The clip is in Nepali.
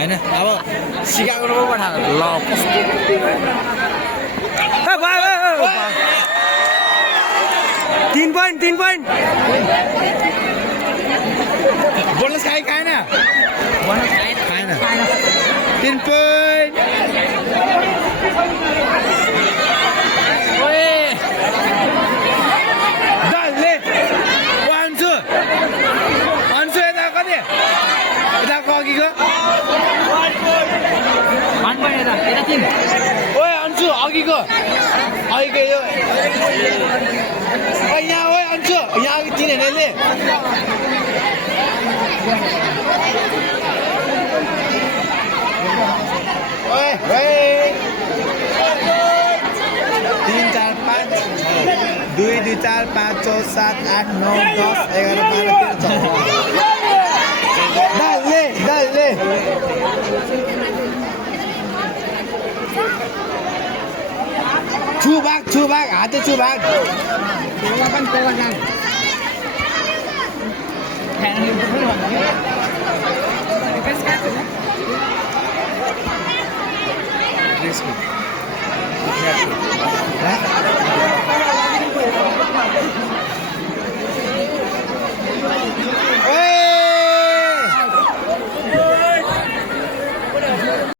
हैन अब सिकागोको पो पठाएको ल तीन पॉइंट बोनस खाएन खाएन 3 पोइन्ट डल्ले अन्सु यता कति यताको अघिको ओए अन्सु अघिको यो यहाँ ओए अन्सु यहाँ अघि 3 होइन यसले ओए 3 4 5 2 2 4 5 6 7 8 9 10 11 12 13 डल्ले छु भाग हाते छु भाग